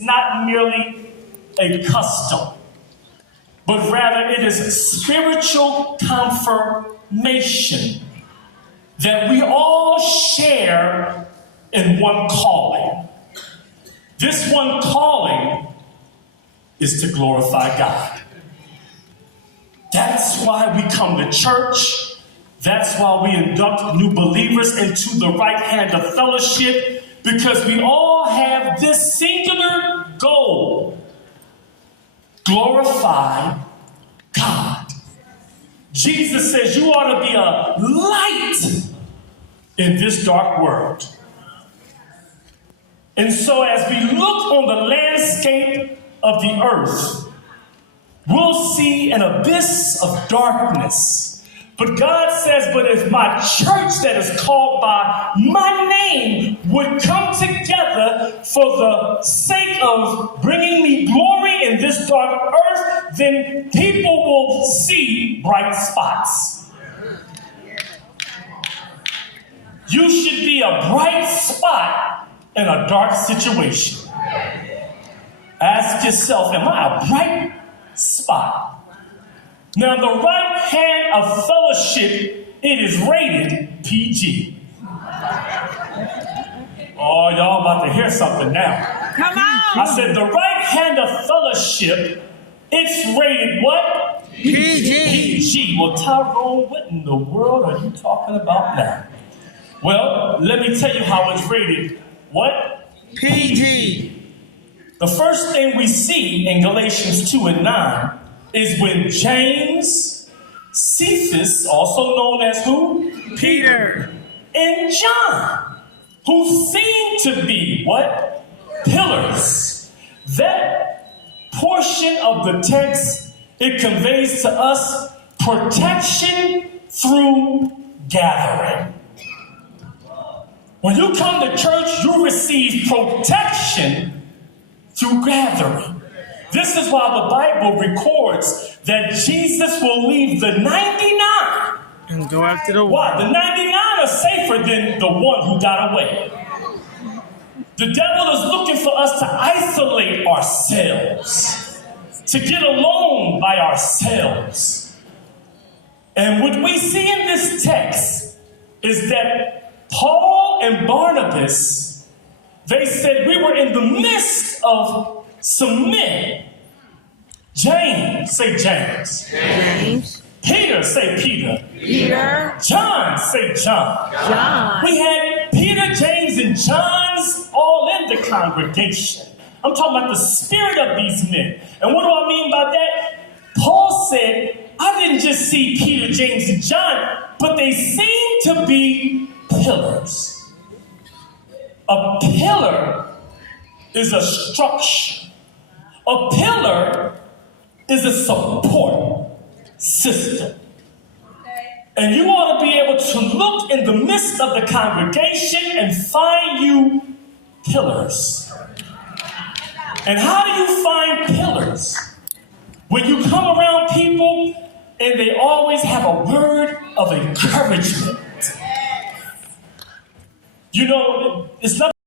not merely a custom, but rather it is a spiritual confirmation that we all share in one calling. This one calling is to glorify God. That's why we come to church. That's why we induct new believers into the right hand of fellowship, because we all have this singular goal: glorify God. Jesus says you ought to be a light in this dark world. And so as we look on the landscape of the earth, we'll see an abyss of darkness. But God says, but if my church that is called by my name would come together for the sake of bringing me glory in this dark earth, then people will see bright spots. You should be a bright spot in a dark situation. Ask yourself, am I a bright spot? Now, the right hand of fellowship, it is rated PG. Oh, y'all about to hear something now. Come on. I said the right hand of fellowship, it's rated what? PG. PG. Well, Tyrone, what in the world are you talking about now? Well, let me tell you how it's rated. What? PG. The first thing we see in Galatians 2 and 9 is when James, Cephas, also known as who? Peter. And John, who seem to be what? Pillars. That portion of the text, it conveys to us protection through gathering. When you come to church, you receive protection through gathering. This is why the Bible records that Jesus will leave the 99 and go after the one. Why? The 99 are safer than the one who got away. The devil is looking for us to isolate ourselves, to get alone by ourselves. And what we see in this text is that Paul and Barnabas, they said we were in the midst of some men. James, say James. James. Peter, say Peter. Peter. John, say John. John. We had Peter, James, and John's all in the congregation. I'm talking about the spirit of these men. And what do I mean by that? Paul said, I didn't just see Peter, James, and John, but they seem to be pillars. A pillar is a structure. A pillar is a support system. And you ought to be able to look in the midst of the congregation and find you pillars. And how do you find pillars? When you come around people and they always have a word of encouragement. You know, it's not